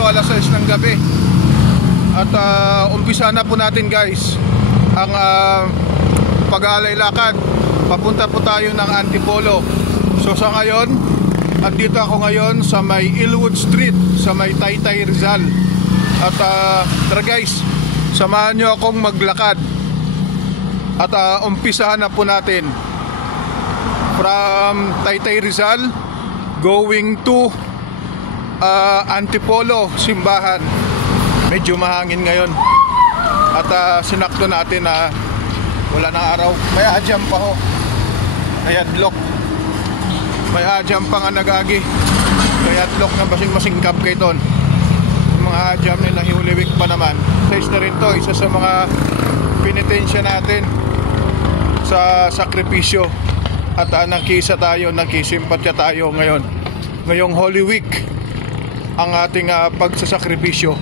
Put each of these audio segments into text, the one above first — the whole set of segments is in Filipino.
Agosto, alas 6 ng gabi. At umpisa na po natin guys ang pag-aalay lakad. Papunta po tayo ng Antipolo. So sa ngayon, andito ako ngayon sa may Illwood Street, sa may Taytay Rizal. At tara guys, samahan nyo akong maglakad. At umpisahan na po natin from Taytay Rizal going to Antipolo, simbahan. Medyo mahangin ngayon. At sinakto natin na wala na araw. May adyam pa ho. May adlock. May adyam pa nga nagagi. May adlock na masingkap kay ton. Mga adyam na nahiuliwik pa naman. Size na rin to. Isa sa mga penitensya natin sa sakripisyo. At nagkisa tayo, nagkisimpatya tayo ngayon. Ngayong Holy Week ang ating pagsasakripisyo.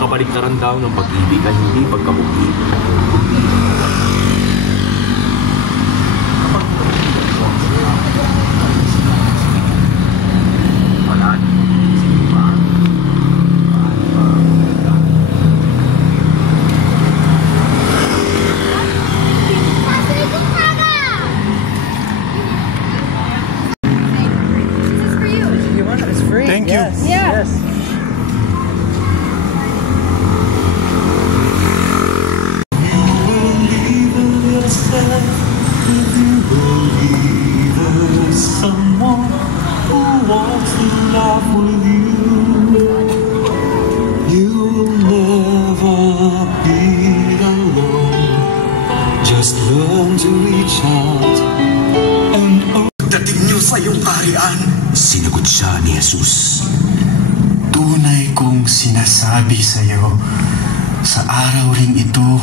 Kabaligtaran daw ng pag-ibig ay hindi pagkabugi. Thank you. Yes. Someone who wants to laugh with you, you'll never be alone. Just learn to reach out and pagdating niyo sa iyong kaharian, sinagot siya ni Jesus. Tunay kong sinasabi sa iyo, sa araw ring ito,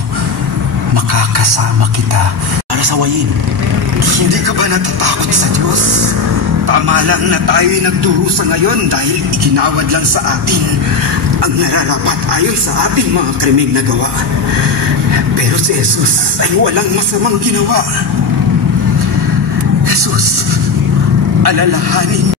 makakasama kita para sawayin. Hindi ka ba natatakot sa Diyos? Tama lang na tayo'y nagdurusa ngayon dahil iginawad lang sa atin ang nararapat ayon sa ating mga krimeng nagawa. Pero si Jesus ay walang masamang ginawa. Jesus, alalahanin